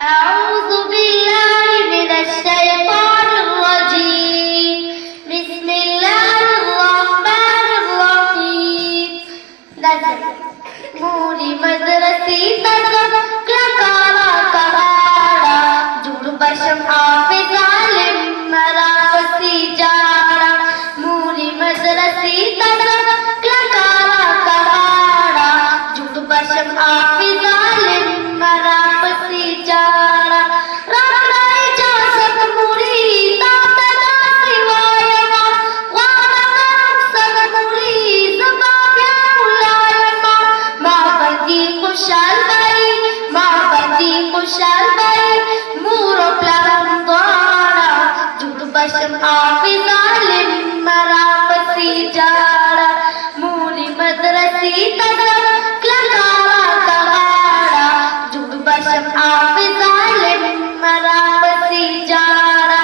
أعوذ بالله من الشيطان الرجيم بسم الله الرحمن الرحيم نزل موری مدرسی تدب کلکارا کہارا جڑ بشم حافظ عالم مرا بسی جارا موری مدرسی تدب کلکارا کہارا جڑ بشم حافظ عالم مرا بسی جارا رابنا اجازت موری دامنا سوایما وانا مقصد موری زبابیا ملائما محبتی خوشحال بائی محبتی خوشحال بائی مورو پلارم دوارا جڑ بشم حافظ عالم مرا بسی جارا موری مدرسی تدب کلکارا کہارا جڑ بشم حافظ عالم مرا بسی جارا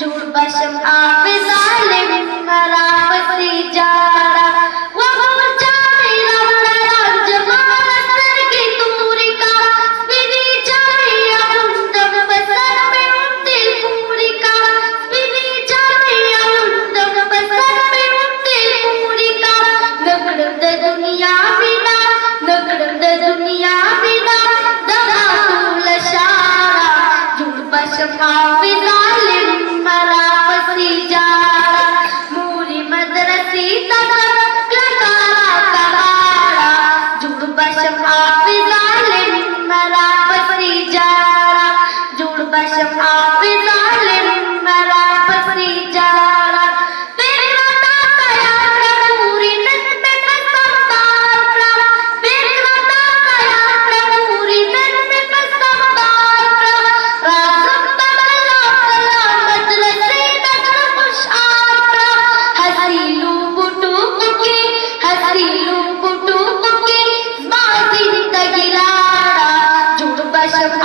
جڑ بشم حافظ عالم مرا بسی جارا وہم جامی رمنا جمال سر کی توری کا سپیدی جامی اندم بسر میں دل پوری کا سپیدی جامی اندم بسر میں دل پوری کا نکڑم د دنیا بنا نکڑم د دنیا بنا دغا طول شارا جڑ بشم حافظ عالم مرا بسی جارا موری مدرسی تدب کلکارا کہارا جڑ بشم حافظ عالم مرا بسی جارا جڑ بشم حافظ عالم مرا بسی جارا بیکرتا قیام موری نت قسم بارکا بیکرتا قیام موری نت قسم بارکا رازم تبلا کلا مدرسی نظر خوش آکرا حسیلو بٹو کی حسیلو بٹو کی زما زندگی لارا جڑ بشم